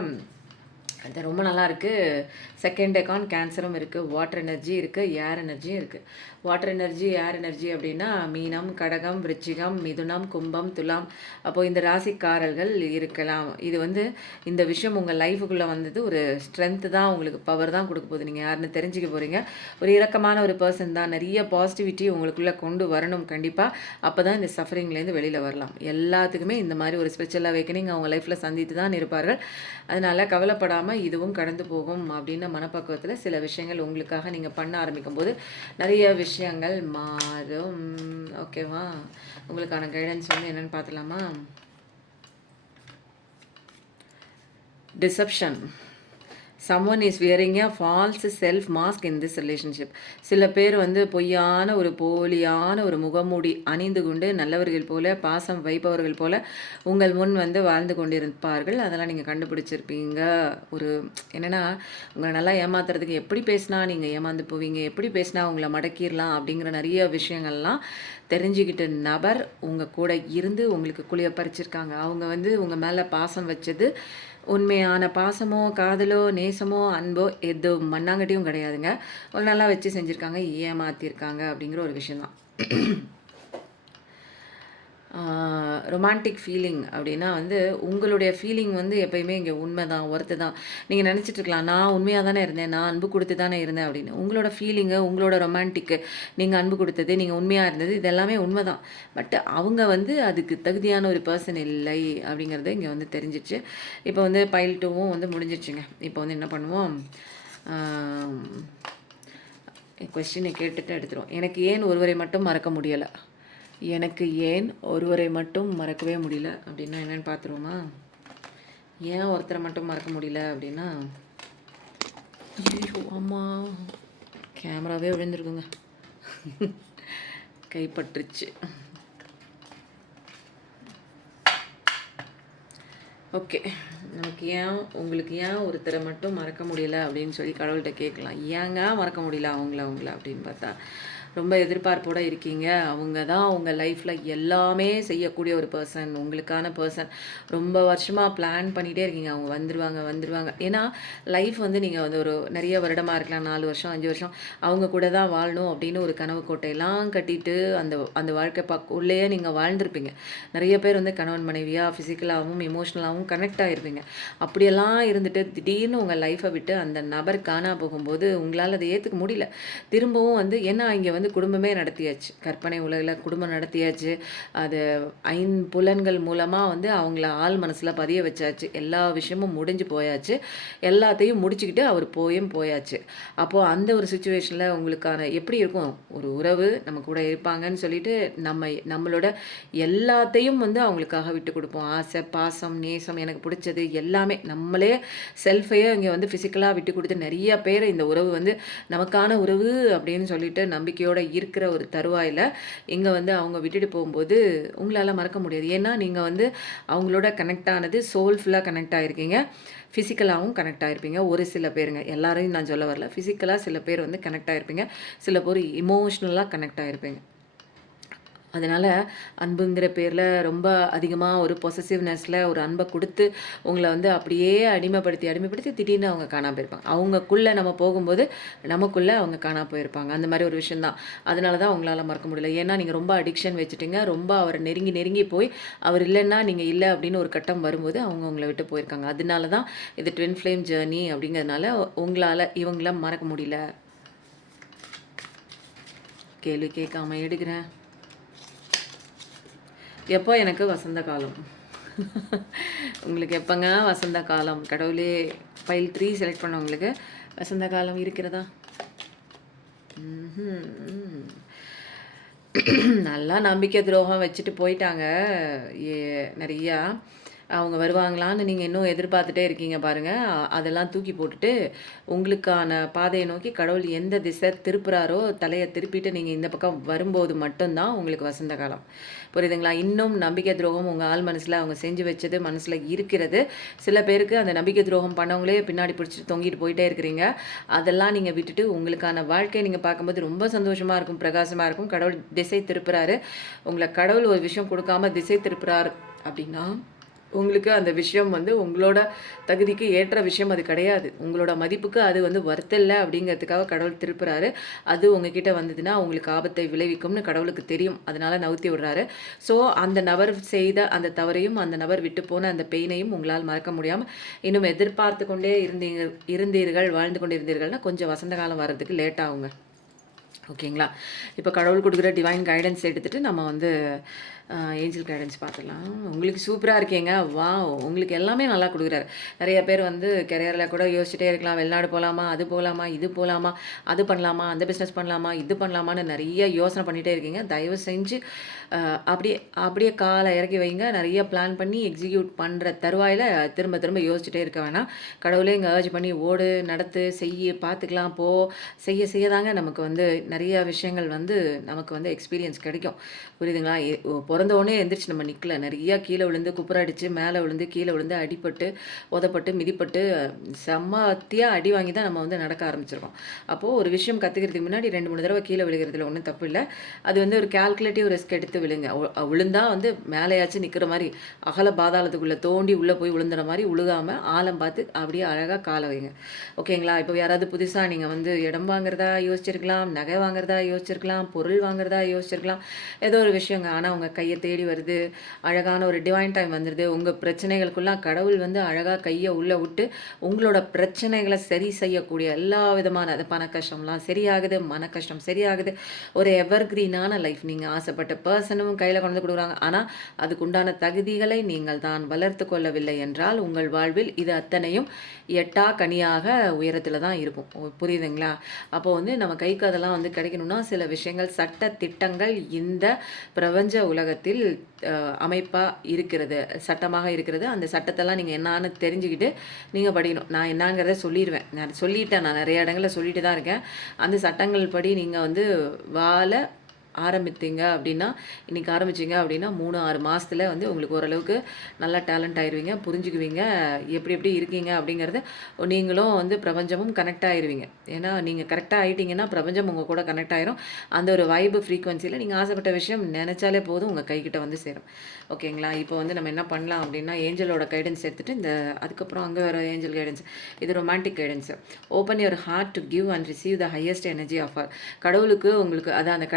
அது ரொம்ப நல்லா இருக்குது. செகண்ட் டெக்கான் கேன்சரும் இருக்குது, வாட்டர் எனர்ஜி இருக்குது, ஏர் எனர்ஜியும் இருக்குது. வாட்டர் எனர்ஜி, ஏர் எனர்ஜி அப்படின்னா மீனம், கடகம், விருச்சிகம், மிதுனம், கும்பம், துலாம். அப்போது இந்த ராசிக்காரர்கள் இருக்கலாம். இது வந்து இந்த விஷயம் உங்கள் லைஃபுக்குள்ளே வந்தது ஒரு ஸ்ட்ரென்த்து தான், உங்களுக்கு பவர் தான் கொடுக்க போகுது. நீங்கள் யாருன்னு தெரிஞ்சுக்க போகிறீங்க. ஒரு இரக்கமான ஒரு பர்சன் தான். நிறைய பாசிட்டிவிட்டி உங்களுக்குள்ளே கொண்டு வரணும் கண்டிப்பாக. அப்போ தான் இந்த சஃபரிங்லேருந்து வெளியில் வரலாம். எல்லாத்துக்குமே இந்த மாதிரி ஒரு ஸ்பெஷல் அவேக்கனிங் அவங்க லைஃப்பில் சந்தித்து தான் இருப்பார்கள். அதனால் கவலைப்படாமல் இதுவும் கடந்து போகும் அப்படின்ன மனப்பக்குவத்தில் சில விஷயங்கள் உங்களுக்காக நீங்கள் பண்ண ஆரம்பிக்கும் போது நிறைய விஷயங்கள் மாறும். ஓகேவா? உங்களுக்கான கைடன்ஸ் வந்து என்னென்னு பார்த்துலாமா? Deception. someone is wearing a false self mask in this relationship. சில பேர் வந்து பொய்யான ஒரு போலியான ஒரு முகமூடி அணிந்து கொண்டு நல்லவர்கள் போல பாசம் வைப்பவர்கள் போல உங்கள் முன் வந்து வாழ்ந்து கொண்டிருப்பார்கள். அதெல்லாம் நீங்கள் கண்டுபிடிச்சிருப்பீங்க. ஒரு என்னென்னா, உங்களை நல்லா ஏமாத்துறதுக்கு எப்படி பேசினா நீங்கள் ஏமாந்து போவீங்க, எப்படி பேசினா உங்களை மடக்கிடலாம் அப்படிங்கிற நிறைய விஷயங்கள்லாம் தெரிஞ்சுக்கிட்ட நபர் உங்கள் கூட இருந்து உங்களுக்கு குழிய பறிச்சிருக்காங்க. அவங்க வந்து உங்கள் மேலே பாசம் வச்சது உண்மையான பாசமோ காதலோ நேசமோ அன்போ எது மண்ணாங்கட்டியும் கிடையாதுங்க. ஒரு நல்லா வச்சு செஞ்சுருக்காங்க, ஏமாற்றிருக்காங்க அப்படிங்கிற ஒரு விஷயந்தான். ரொமான்டிக் ஃபீலிங் அப்படின்னா வந்து உங்களுடைய ஃபீலிங் வந்து எப்போயுமே இங்கே உண்மை தான், ஒர்த்து தான். நீங்கள் நினச்சிட்ருக்கலாம், நான் உண்மையாக தானே இருந்தேன், நான் அன்பு கொடுத்து தானே இருந்தேன் அப்படின்னு. உங்களோட ஃபீலிங்கு, உங்களோட ரொமான்டிக்கு, நீங்கள் அன்பு கொடுத்தது, நீங்கள் உண்மையாக இருந்தது, இது எல்லாமே உண்மை தான். பட் அவங்க வந்து அதுக்கு தகுதியான ஒரு பர்சன் இல்லை அப்படிங்கிறது இங்கே வந்து தெரிஞ்சிச்சு. இப்போ வந்து பைல் 2வும் வந்து முடிஞ்சிடுச்சுங்க. இப்போ வந்து என்ன பண்ணுவோம், கொஸ்டினை கேட்டுட்டு எடுத்துருவோம். எனக்கு ஏன் ஒருவரை மட்டும் மறக்க முடியலை, எனக்கு ஏன் ஒருவரை மட்டும் மறக்கவே முடியல அப்படின்னா என்னென்னு பார்த்துருவோமா? ஏன் ஒருத்தரை மட்டும் மறக்க முடியல அப்படின்னா, ஐயோ ஆமாம், கேமராவே விழுந்துருக்குங்க, கைப்பற்றுச்சு. ஓகே, நமக்கு ஏன் உங்களுக்கு ஏன் ஒருத்தரை மட்டும் மறக்க முடியல அப்படின்னு சொல்லி கடவுள்கிட்ட கேட்கலாம். ஏங்க மறக்க முடியல அவங்கள அப்படின்னு பார்த்தா, ரொம்ப எதிர்பார்ப்போடு இருக்கீங்க. அவங்க தான் உங்கள் லைஃப்பில் எல்லாமே செய்யக்கூடிய ஒரு பர்சன், உங்களுக்கான பர்சன். ரொம்ப வருஷமாக பிளான் பண்ணிகிட்டே இருக்கீங்க, அவங்க வந்துடுவாங்க. ஏன்னா லைஃப் வந்து நீங்கள் வந்து ஒரு நிறைய வருடமாக இருக்கலாம், 4 வருஷம் 5 வருஷம் அவங்க கூட தான் வாழணும் அப்படின்னு ஒரு கனவு கோட்டையெல்லாம் கட்டிட்டு அந்த வாழ்க்கை உள்ளேயே நீங்கள் வாழ்ந்துருப்பீங்க. நிறைய பேர் வந்து கணவன் மனைவியாக ஃபிசிக்கலாகவும் எமோஷ்னலாகவும் கனெக்ட் ஆகிருப்பீங்க. அப்படியெல்லாம் இருந்துட்டு திடீர்னு உங்கள் லைஃப்பை விட்டு அந்த நபர் காணா போகும்போது உங்களால் அதை ஏற்றுக்க முடியல. திரும்பவும் வந்து ஏன்னா இங்கே வந்து குடும்பமே நடத்தியாச்சு, கற்பனை உலகில் குடும்பம் நடத்தியாச்சு. அது ஐம்புலன்கள் மூலமாக வந்து அவங்கள ஆள் மனசில் பதிய வச்சாச்சு. எல்லா விஷயமும் முடிஞ்சு போயாச்சு. எல்லாத்தையும் முடிச்சுக்கிட்டு அவர் போயாச்சு. அப்போது அந்த ஒரு சுச்சுவேஷனில் உங்களுக்கான எப்படி இருக்கும், ஒரு உறவு நம்ம கூட இருப்பாங்கன்னு சொல்லிட்டு நம்மளோட எல்லாத்தையும் வந்து அவங்களுக்காக விட்டு கொடுப்போம். ஆசை, பாசம், நேசம், எனக்கு பிடிச்சது எல்லாமே நம்மளே செல்ஃபையே இங்கே வந்து ஃபிசிக்கலாக விட்டு கொடுத்து நிறைய பேர் இந்த உறவு வந்து நமக்கான உறவு அப்படின்னு சொல்லிட்டு நம்பிக்கையோடு இருக்கிற ஒரு தருவாயில் இங்கே வந்து அவங்க விட்டுட்டு போகும்போது உங்களால் மறக்க முடியாது. ஏன்னா நீங்கள் வந்து அவங்களோட கனெக்ட் ஆனது சோல்ஃபுல்லாக கனெக்ட் ஆகிருக்கீங்க, ஃபிசிக்கலாகவும் கனெக்ட் ஆகிருப்பீங்க. ஒரு சில பேருங்க, எல்லாரையும் நான் சொல்ல வரல, ஃபிசிக்கலாக சில பேர் வந்து கனெக்ட் ஆகிருப்பீங்க, சில பேர் இமோஷ்னலாக கனெக்ட் ஆகிருப்பீங்க. அதனால் அன்புங்கிற பேரில் ரொம்ப அதிகமாக ஒரு பொசசிவ்னஸில் ஒரு அன்பை கொடுத்து உங்களை வந்து அப்படியே அடிமைப்படுத்தி திடீர்னு அவங்க காணாமல் போயிருப்பாங்க. அவங்கக்குள்ளே நம்ம போகும்போது நமக்குள்ளே அவங்க காணாமல் போயிருப்பாங்க. அந்த மாதிரி ஒரு விஷயந்தான். அதனால தான் உங்களால் மறக்க முடியல. ஏன்னா நீங்கள் ரொம்ப அடிக்ஷன் வச்சுட்டீங்க. ரொம்ப அவரை நெருங்கி போய் அவர் இல்லைன்னா நீங்கள் இல்லை அப்படின்னு ஒரு கட்டம் வரும்போது அவங்க உங்களை விட்டு போயிருக்காங்க. அதனால தான் இது ட்வின் ஃப்ளேம் ஜேர்னி அப்படிங்கிறதுனால உங்களால் இவங்கள மறக்க முடியல. கேள்வி கேட்காம எடுக்கிறேன். எப்போ எனக்கு வசந்த காலம்? உங்களுக்கு எப்போங்க வசந்த காலம்? கடவுளே, ஃபைல் 3 செலக்ட் பண்ணவங்களுக்கு வசந்த காலம் இருக்கிறதா? நல்லா நம்பிக்கை துரோகம் வச்சுட்டு போயிட்டாங்க நிறையா. அவங்க வருவாங்களான்னு நீங்கள் இன்னும் எதிர்பார்த்துட்டே இருக்கீங்க பாருங்கள். அதெல்லாம் தூக்கி போட்டுட்டு உங்களுக்கான பாதையை நோக்கி கடவுள் எந்த திசை திருப்புறாரோ தலையை திருப்பிட்டு நீங்கள் இந்த பக்கம் வரும்போது மட்டும்தான் உங்களுக்கு வசந்த காலம். புரியுதுங்களா? இன்னும் நம்பிக்கை துரோகம் உங்கள் ஆள் மனசில் அவங்க செஞ்சு வச்சது மனசில் இருக்கிறது. சில பேருக்கு அந்த நம்பிக்கை துரோகம் பண்ணவங்களே பின்னாடி பிடிச்சிட்டு தொங்கிட்டு போயிட்டே இருக்கிறீங்க. அதெல்லாம் நீங்கள் விட்டுட்டு உங்களுக்கான வாழ்க்கையை நீங்கள் பார்க்கும்போது ரொம்ப சந்தோஷமாக இருக்கும், பிரகாசமாக இருக்கும். கடவுள் திசை திருப்புறாரு. உங்களை கடவுள் ஒரு விஷயம் கொடுக்காம திசை திருப்புறாரு அப்படின்னா உங்களுக்கு அந்த விஷயம் வந்து உங்களோட தகுதிக்கு ஏற்ற விஷயம் அது கிடையாது. உங்களோட மதிப்புக்கு அது வந்து வொர்த் அப்படிங்கிறதுக்காக கடவுள் திருப்புறாரு. அது உங்ககிட்ட வந்ததுன்னா உங்களுக்கு ஆபத்தை விளைவிக்கும்னு கடவுளுக்கு தெரியும். அதனால நவுத்தி விடுறாரு. ஸோ அந்த நபர் செய்த அந்த தவறையும், அந்த நபர் விட்டு போன அந்த பெயினையும் உங்களால் மறக்க முடியாம இன்னும் எதிர்பார்த்து கொண்டே இருந்தீர்கள், வாழ்ந்து கொண்டிருந்தீர்கள்னா கொஞ்சம் வசந்த காலம் வர்றதுக்கு லேட் ஆகுங்க. ஓகேங்களா? இப்போ கடவுள் கொடுக்குற டிவைன் கைடன்ஸ் எடுத்துகிட்டு நம்ம வந்து ஏஞ்சல் கைடன்ஸ் பார்த்துடலாம். உங்களுக்கு சூப்பராக இருக்கீங்க. வாவ்! உங்களுக்கு எல்லாமே நல்லா கொடுக்குறாரு. நிறைய பேர் வந்து கெரியரில் கூட யோசிச்சுட்டே இருக்கலாம். வெளிநாடு போகலாமா, அது போகலாமா, இது போகலாமா, அது பண்ணலாமா, அந்த பிஸ்னஸ் பண்ணலாமா, இது பண்ணலாமான்னு நிறைய யோசனை பண்ணிகிட்டே இருக்கீங்க. தயவு செஞ்சு அப்படியே அப்படியே காலை இறக்கி வைங்க. நிறைய பிளான் பண்ணி எக்ஸிக்யூட் பண்ணுற தருவாயில் திரும்ப திரும்ப யோசிச்சுட்டே இருக்க வேணாம். கடவுளே இங்கே ஏர்ஜ் பண்ணி ஓடு, நடத்து, செய்ய, பார்த்துக்கலாம், போ, செய்ய செய்ய தாங்க நமக்கு வந்து நிறைய விஷயங்கள் வந்து நமக்கு வந்து எக்ஸ்பீரியன்ஸ் கிடைக்கும். புரியுதுங்களா? பிறந்த உடனே எந்திரிச்சு நம்ம நிற்கல. நிறையா கீழே விழுந்து, குப்புற அடித்து, மேலே விழுந்து, கீழே விழுந்து, அடிபட்டு, உதப்பட்டு, மிதிப்பட்டு, செம்மத்தியாக அடி வாங்கி தான் நம்ம வந்து நடக்க ஆரம்பிச்சிருக்கோம். அப்போது ஒரு விஷயம் கற்றுக்கிறதுக்கு முன்னாடி 2-3 தடவை கீழே விழுகிறதுல ஒன்றும் தப்பு இல்லை. அது வந்து ஒரு கால்குலேட்டிவ் ரிஸ்க் எடுத்து விழுங்க. விழுந்தா வந்து மேலேயாச்சும் நிற்கிற மாதிரி அகல பாதாளத்துக்குள்ளே தோண்டி உள்ளே போய் விழுந்துற மாதிரி விழுகாமல் ஆழம் பார்த்து அப்படியே அழகாக காலை வைங்க. ஓகேங்களா? இப்போ யாராவது புதுசாக நீங்கள் வந்து இடம் வாங்குறதா யோசிச்சிருக்கலாம், நகை வாங்குறதா யோசிச்சிருக்கலாம், பொருள் வாங்குறதா யோசிச்சிருக்கலாம், ஏதோ ஒரு விஷயங்க. ஆனால் உங்கள் கையை தேடி வருது, அழகான ஒரு டிவைன் டைம் வந்துடுது. உங்கள் பிரச்சனைகளுக்குலாம் கடவுள் வந்து அழகாக கையை உள்ளே விட்டு உங்களோட பிரச்சனைகளை சரி செய்யக்கூடிய எல்லா விதமான அது பண கஷ்டம்லாம் சரியாகுது, மன கஷ்டம் சரியாகுது. ஒரு எவர்கிரீனான லைஃப் நீங்கள் ஆசைப்பட்ட பர்சனும் கையில் கொண்டு வந்து கொடுக்குறாங்க. ஆனால் அதுக்குண்டான தகுதிகளை நீங்கள் தான் வளர்த்து கொள்ளவில்லை என்றால் உங்கள் வாழ்வில் இது அத்தனையும் எட்டா கனியாக உயரத்தில் தான் இருக்கும். புரியுதுங்களா? அப்போ வந்து நம்ம கைக்கு அதெல்லாம் வந்து கிடைக்கணும்னா சில விஷயங்கள், சட்ட திட்டங்கள் இந்த பிரபஞ்ச உலகத்தில் அமைப்பாக இருக்கிறது, சட்டமாக இருக்கிறது. அந்த சட்டத்தெல்லாம் நீங்கள் என்னான்னு தெரிஞ்சுக்கிட்டு நீங்கள் படிக்கணும். நான் என்னங்கிறத சொல்லிடுவேன். நான் சொல்லிட்டேன், நான் நிறைய இடங்களில் சொல்லிட்டு தான் இருக்கேன். அந்த சட்டங்கள் படி நீங்கள் வந்து வாழ ஆரம்பித்தீங்க அப்படின்னா, இன்றைக்கி ஆரம்பிச்சிங்க அப்படின்னா 3-6 மாதத்தில் வந்து உங்களுக்கு ஓரளவுக்கு நல்லா டேலண்ட் ஆயிடுவீங்க, புரிஞ்சுக்குவீங்க, எப்படி எப்படி இருக்கீங்க அப்படிங்கிறது. நீங்களும் வந்து பிரபஞ்சமும் கனெக்ட் ஆயிடுவீங்க. ஏன்னா நீங்கள் கரெக்டாக ஆகிட்டிங்கன்னா பிரபஞ்சம் உங்கள் கூட கனெக்ட் ஆயிரும். அந்த ஒரு வைப்பு ஃப்ரீக்வன்சியில் நீங்கள் ஆசைப்பட்ட விஷயம் நினச்சாலே போதும் உங்கள் கைக்கிட்ட வந்து சேரும். ஓகேங்களா? இப்போ வந்து நம்ம என்ன பண்ணலாம் அப்படின்னா, ஏஞ்சலோட கைடன்ஸ் எடுத்துகிட்டு அதுக்கப்புறம் அங்கே வர ஏஞ்சல் கைடன்ஸ், இது romantic guidance. Open your heart to give and receive the highest energy of all. கடவுளுக்கு உங்களுக்கு அதான் அந்த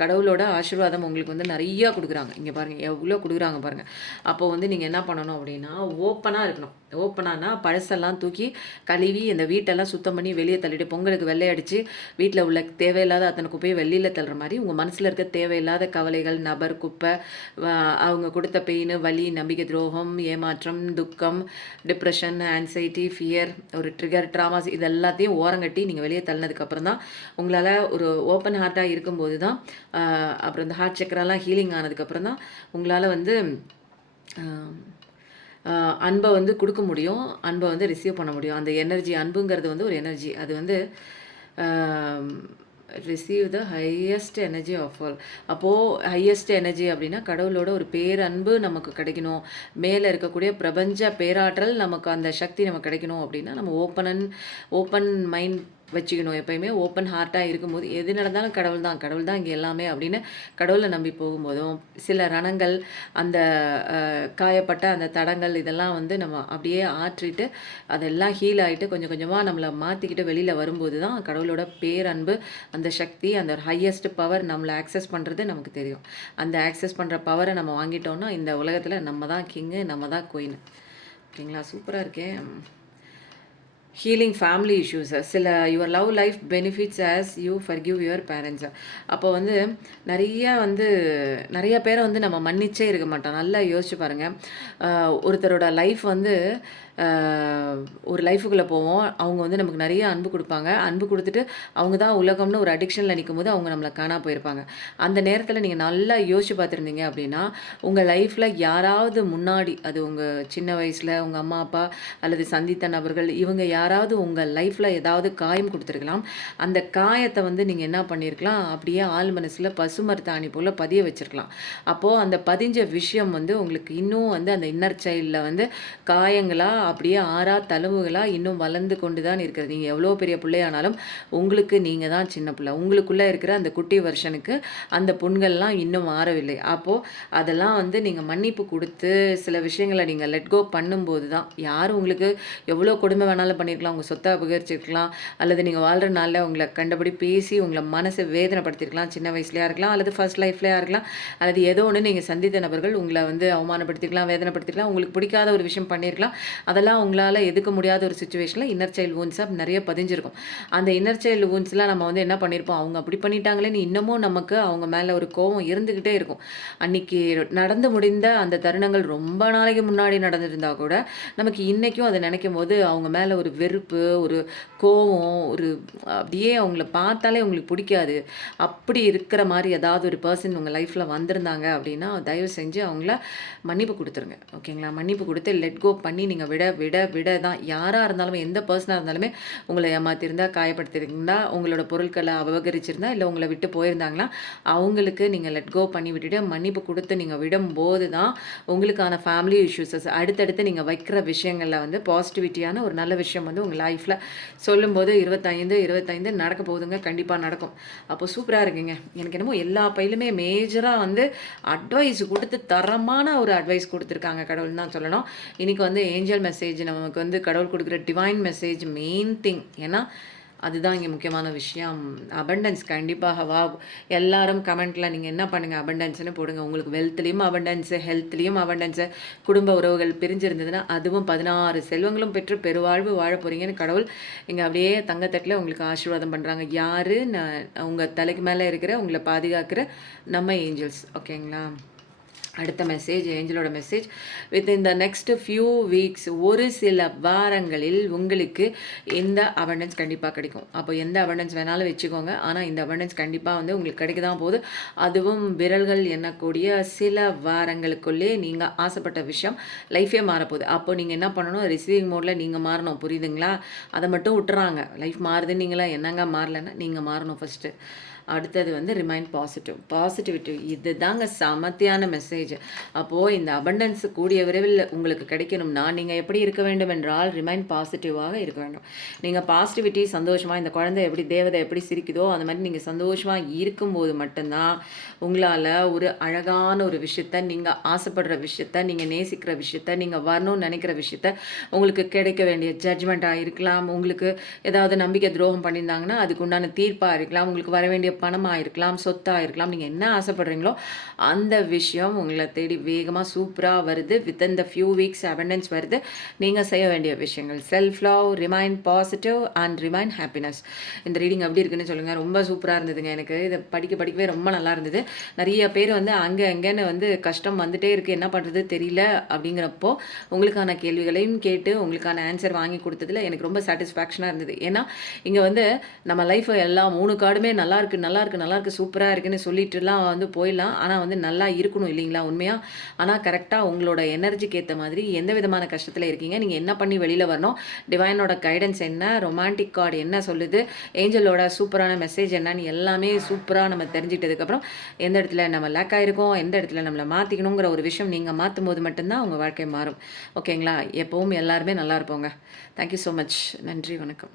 கடவுளோட ஆசீர்வாதம் உங்களுக்கு வந்து நிறையா கொடுக்குறாங்க. இங்கே பாருங்கள் எவ்வளோ கொடுக்குறாங்க பாருங்கள். அப்போ வந்து நீங்கள் என்ன பண்ணணும் அப்படின்னா, ஓப்பனாக இருக்கணும். ஓப்பனானா பழசெல்லாம் தூக்கி கழுவி இந்த வீட்டெல்லாம் சுத்தம் பண்ணி வெளியே தள்ளிட்டு, பொங்கலுக்கு வெள்ளை அடித்து வீட்டில் உள்ள தேவையில்லாத அத்தனை குப்பையை வெளியில் தள்ளுற மாதிரி உங்கள் மனசில் இருக்க தேவையில்லாத கவலைகள், நபர், குப்பை, அவங்க கொடுத்த பெயின், வலி, நம்பிக்கை துரோகம், ஏமாற்றம், துக்கம், டிப்ரெஷன், ஆன்சைட்டி, ஃபியர், ஒரு ட்ரிகர், ட்ராமாஸ், இது எல்லாத்தையும் ஓரங்கட்டி நீங்கள் வெளியே தள்ளினதுக்கப்புறம் தான் உங்களால் ஒரு ஓப்பன் ஹார்ட்டாக இருக்கும்போது தான் அப்புறம் இந்த ஹார்ட் சக்கரெல்லாம் ஹீலிங் ஆனதுக்கப்புறம் தான் உங்களால் வந்து அன்பை வந்து கொடுக்க முடியும், அன்பை வந்து ரிசீவ் பண்ண முடியும். அந்த எனர்ஜி, அன்புங்கிறது வந்து ஒரு எனர்ஜி. அது வந்து receive the highest energy of all. அப்போது ஹையஸ்ட் எனர்ஜி அப்படின்னா கடவுளோட ஒரு பேரன்பு நமக்கு கிடைக்கணும், மேலே இருக்கக்கூடிய பிரபஞ்ச பேராற்றல் நமக்கு அந்த சக்தி நமக்கு கிடைக்கணும் அப்படின்னா நம்ம ஓப்பன் மைண்ட் வச்சுக்கணும். எப்பயுமே ஓப்பன் ஹார்ட்டாக இருக்கும்போது எது நடந்தாலும் கடவுள் தான் இங்கே எல்லாமே அப்படின்னு கடவுளை நம்பி போகும்போதும் சில ரணங்கள், அந்த காயப்பட்ட அந்த தடங்கள், இதெல்லாம் வந்து நம்ம அப்படியே ஆற்றிட்டு அதெல்லாம் ஹீல் ஆகிட்டு கொஞ்சம் கொஞ்சமாக நம்மளை மாற்றிக்கிட்டு வெளியில் வரும்போது தான் கடவுளோட பேரன்பு, அந்த சக்தி, அந்த ஹையஸ்ட் பவர் நம்மளை ஆக்சஸ் பண்ணுறது நமக்கு தெரியும். அந்த ஆக்சஸ் பண்ணுற பவரை நம்ம வாங்கிட்டோம்னா இந்த உலகத்தில் நம்ம தான் கிங்கு, நம்ம தான் குயின். ஓகேங்களா? சூப்பராக இருக்கேன். ஹீலிங் ஃபேமிலி இஷ்யூஸ், சில your love life benefits as you forgive your parents. அப்போ வந்து நிறைய பேரை வந்து நம்ம மன்னிச்சே இருக்க மாட்டோம். நல்லா யோசிச்சு பாருங்கள். ஒருத்தரோட லைஃப் வந்து ஒரு லைஃபுக்குள்ளே போவோம். அவங்க வந்து நமக்கு நிறைய அன்பு கொடுப்பாங்க. அன்பு கொடுத்துட்டு அவங்க தான் உலகம்னு ஒரு அடிக்ஷனில் நிற்கும் போது அவங்க நம்மளை காணா போயிருப்பாங்க. அந்த நேரத்தில் நீங்கள் நல்லா யோசிச்சு பார்த்துருந்தீங்க அப்படின்னா உங்கள் லைஃப்பில் யாராவது முன்னாடி, அது உங்கள் சின்ன வயசில் உங்கள் அம்மா அப்பா அல்லது சந்தித்த நபர்கள், இவங்க யாராவது உங்கள் லைஃப்பில் ஏதாவது காயம் கொடுத்துருக்கலாம். அந்த காயத்தை வந்து நீங்கள் என்ன பண்ணியிருக்கலாம், அப்படியே ஆள் மனசில் பசுமரத்தாணி போல் பதிய வச்சுருக்கலாம். அப்போது அந்த பதிஞ்ச விஷயம் வந்து உங்களுக்கு இன்னும் வந்து அந்த இன்னர் சைல்டில் வந்து காயங்களாக அப்படியே ஆறா தழுவுகளாக இன்னும் வளர்ந்து கொண்டு தான் இருக்கிறது. நீங்கள் எவ்வளோ பெரிய பிள்ளையானாலும் உங்களுக்கு நீங்கள் தான் சின்ன பிள்ளை. உங்களுக்குள்ளே இருக்கிற அந்த குட்டி வெர்ஷனுக்கு அந்த புண்கள்லாம் இன்னும் மாறவில்லை. அப்போது அதெல்லாம் வந்து நீங்கள் மன்னிப்பு கொடுத்து சில விஷயங்களை நீங்கள் லெட் கோ பண்ணும்போது தான் யார் உங்களுக்கு எவ்வளோ கொடுமை வேணாலும் பண்ணியிருக்கலாம். உங்கள் சொத்தை அபகரிச்சிருக்கலாம், அல்லது நீங்கள் வாழ்கிற நாளில் உங்களை கண்டபடி பேசி உங்களை மனசை வேதனைப்படுத்திருக்கலாம். சின்ன வயசுலையாக இருக்கலாம், அல்லது ஃபர்ஸ்ட் லைஃப்லையாக இருக்கலாம், அல்லது ஏதோ ஒன்று நீங்கள் சந்தித்த நபர்கள் உங்களை வந்து அவமானப்படுத்திருக்கலாம், வேதனைப்படுத்திருக்கலாம், உங்களுக்கு பிடிக்காத ஒரு விஷயம் பண்ணியிருக்கலாம். அதெல்லாம் உங்களால் எதுக்க முடியாத ஒரு சுச்சுவேஷனில் இன்னர் சைல்டு வூன்ஸாக நிறைய பதிஞ்சிருக்கும். அந்த இன்னர் சைல்டு வூன்ஸ்லாம் நம்ம வந்து என்ன பண்ணியிருப்போம், அவங்க அப்படி பண்ணிட்டாங்களேன்னு இன்னமும் நமக்கு அவங்க மேலே ஒரு கோபம் இருந்துக்கிட்டே இருக்கும். அன்றைக்கி நடந்து முடிந்த அந்த தருணங்கள் ரொம்ப நாளைக்கு முன்னாடி நடந்திருந்தா கூட நமக்கு இன்றைக்கும் அதை நினைக்கும் போது அவங்க மேலே ஒரு வெறுப்பு, ஒரு கோவம், ஒரு அப்படியே அவங்கள பார்த்தாலே உங்களுக்கு பிடிக்காது. அப்படி இருக்கிற மாதிரி ஏதாவது ஒரு பர்சன் உங்கள் லைஃப்பில் வந்திருந்தாங்க அப்படின்னா தயவு செஞ்சு அவங்கள மன்னிப்பு கொடுத்துருங்க. ஓகேங்களா? மன்னிப்பு கொடுத்து லெட் கோ பண்ணி நீங்கள் விட விட விட தான் யாராக இருந்தாலும் எந்த பர்சனாக இருந்தாலுமே உங்களை ஏமாற்றிருந்தா, காயப்படுத்திருந்தா, உங்களோட பொருட்களை அபகரிச்சிருந்தா, இல்லை உங்களை விட்டு போயிருந்தாங்களா அவங்களுக்கு நீங்கள் லெட் கோ பண்ணி விட்டுட்டு மன்னிப்பு கொடுத்து நீங்கள் விடும்போது தான் உங்களுக்கான ஃபேமிலி இஷ்யூஸஸ் அடுத்தடுத்து நீங்கள் வைக்கிற விஷயங்களில் வந்து பாசிட்டிவிட்டியான ஒரு நல்ல விஷயம் வந்து உங்கள் லைஃப்பில் சொல்லும்போது 25 நடக்க போகுதுங்க. கண்டிப்பாக நடக்கும். அப்போ சூப்பராக இருக்குங்க. எனக்கு என்னமோ எல்லா பையிலுமே மேஜராக வந்து அட்வைஸ் கொடுத்து தரமான ஒரு அட்வைஸ் கொடுத்துருக்காங்க கடவுள்னு தான் சொல்லணும். இன்றைக்கி வந்து ஏஞ்சல் மெசேஜ் நமக்கு வந்து கடவுள் கொடுக்குற டிவைன் மெசேஜ் மெயின் திங். ஏன்னா அதுதான் இங்கே முக்கியமான விஷயம். அபண்டன்ஸ் கண்டிப்பாக வா. எல்லாரும் கமெண்ட்டில் நீங்கள் என்ன பண்ணுங்கள், அபண்டன்ஸ்னு போடுங்க. உங்களுக்கு வெல்த்லேயும் அபண்டன்ஸு, ஹெல்த்லேயும் அபண்டன்ஸு, குடும்ப உறவுகள் பிரிஞ்சிருந்ததுன்னா அதுவும் 16 செல்வங்களும் பெற்று பெருவாழ்வு வாழ போகிறீங்கன்னு கடவுள் இங்கே அப்படியே தங்கத்தட்டில் உங்களுக்கு ஆசீர்வாதம் பண்ணுறாங்க. யார்? உங்கள் தலைக்கு மேலே இருக்கிற உங்களை பாதுகாக்கிற நம்ம ஏஞ்சல்ஸ். ஓகேங்களா? அடுத்த மெசேஜ், ஏஞ்சலோட message. Within the next few weeks, ஒரு சில வாரங்களில் உங்களுக்கு இந்த அபண்டன்ஸ் கண்டிப்பாக கிடைக்கும். அப்போ எந்த அபண்டன்ஸ் வேணாலும் வச்சுக்கோங்க. ஆனால் இந்த அபண்டன்ஸ் கண்டிப்பாக வந்து உங்களுக்கு கிடைக்க தான் போகுது. அதுவும் விரல்கள் எண்ணக்கூடிய சில வாரங்களுக்குள்ளே நீங்கள் ஆசைப்பட்ட விஷயம் லைஃபே மாறப்போகுது. அப்போ நீங்கள் என்ன பண்ணணும், ரிசீவிங் மோடில் நீங்கள் மாறணும். புரியுதுங்களா? அதை மட்டும் விட்டுறாங்க. லைஃப் மாறுதுன்னு நீங்களா என்னங்க மாறலைன்னா நீங்கள் மாறணும் ஃபஸ்ட்டு. அடுத்தது வந்து ரிமைன் பாசிட்டிவிட்டி. இது தாங்க சமத்தியான மெசேஜ். அப்போது இந்த அபண்டன்ஸ் கூடிய விரைவில் உங்களுக்கு கிடைக்கணும்னா நீங்கள் எப்படி இருக்க வேண்டும் என்றால் ரிமைன் பாசிட்டிவாக இருக்க வேண்டும். நீங்கள் பாசிட்டிவிட்டி, சந்தோஷமாக, இந்த குழந்தை எப்படி தேவதை எப்படி சிரிக்குதோ அந்த மாதிரி நீங்கள் சந்தோஷமாக இருக்கும்போது மட்டும்தான் உங்களால் ஒரு அழகான ஒரு விஷயத்த, நீங்கள் ஆசைப்படுற விஷயத்த, நீங்கள் நேசிக்கிற விஷயத்த, நீங்கள் வரணும்னு நினைக்கிற விஷயத்த, உங்களுக்கு கிடைக்க வேண்டிய ஜட்ஜ்மெண்ட்டாக இருக்கலாம், உங்களுக்கு ஏதாவது நம்பிக்கை துரோகம் பண்ணியிருந்தாங்கன்னா அதுக்கு உண்டான தீர்ப்பாக இருக்கலாம், உங்களுக்கு வர வேண்டிய பணமாக இருக்கலாம், சொத்தாக இருக்கலாம், நீங்கள் என்ன ஆசைப்படுறீங்களோ அந்த விஷயம் உங்களை தேடி வேகமாக சூப்பராக வருது. Within the few weeks abundance வருது. நீங்கள் செய்ய வேண்டிய விஷயங்கள் self love, remain positive and remain happiness. இந்த ரீடிங் எப்படி இருக்குன்னு சொல்லுங்கள். ரொம்ப சூப்பராக இருந்ததுங்க. எனக்கு இதை படிக்கவே ரொம்ப நல்லா இருந்தது. நிறைய பேர் வந்து அங்கே அங்கேன்னு வந்து கஷ்டம் வந்துட்டே இருக்குது, என்ன பண்ணுறது தெரியல அப்படிங்கிறப்போ உங்களுக்கான கேள்விகளையும் கேட்டு உங்களுக்கான ஆன்சர் வாங்கி கொடுத்ததில் எனக்கு ரொம்ப சாட்டிஸ்ஃபேக்ஷனாக இருந்தது. ஏன்னா இங்கே வந்து நம்ம லைஃப் எல்லா 3 கார்டுமே நல்லா இருக்குது சூப்பராக இருக்குன்னு சொல்லிட்டுலாம் வந்து போயிடலாம். ஆனால் வந்து நல்லா இருக்கணும் இல்லைங்களா உண்மையாக. ஆனால் கரெக்டாக உங்களோட எனர்ஜிக்கு ஏற்ற மாதிரி எந்த விதமான கஷ்டத்தில் இருக்கீங்க, நீங்கள் என்ன பண்ணி வெளியில் வரணும், டிவைனோட கைடன்ஸ் என்ன, ரொமான்டிக் கார்டு என்ன சொல்லுது, ஏஞ்சலோட சூப்பரான மெசேஜ் என்னன்னு எல்லாமே சூப்பராக நம்ம தெரிஞ்சிட்டதுக்கப்புறம் எந்த இடத்துல நம்ம லேக் ஆகிருக்கோம், எந்த இடத்துல நம்மளை மாற்றிக்கணுங்கிற ஒரு விஷயம் நீங்கள் மாற்றும் போது மட்டும்தான் உங்கள் வாழ்க்கை மாறும். ஓகேங்களா? எப்போவும் எல்லாருமே நல்லா இருப்போங்க. Thank you so much. நன்றி, வணக்கம்.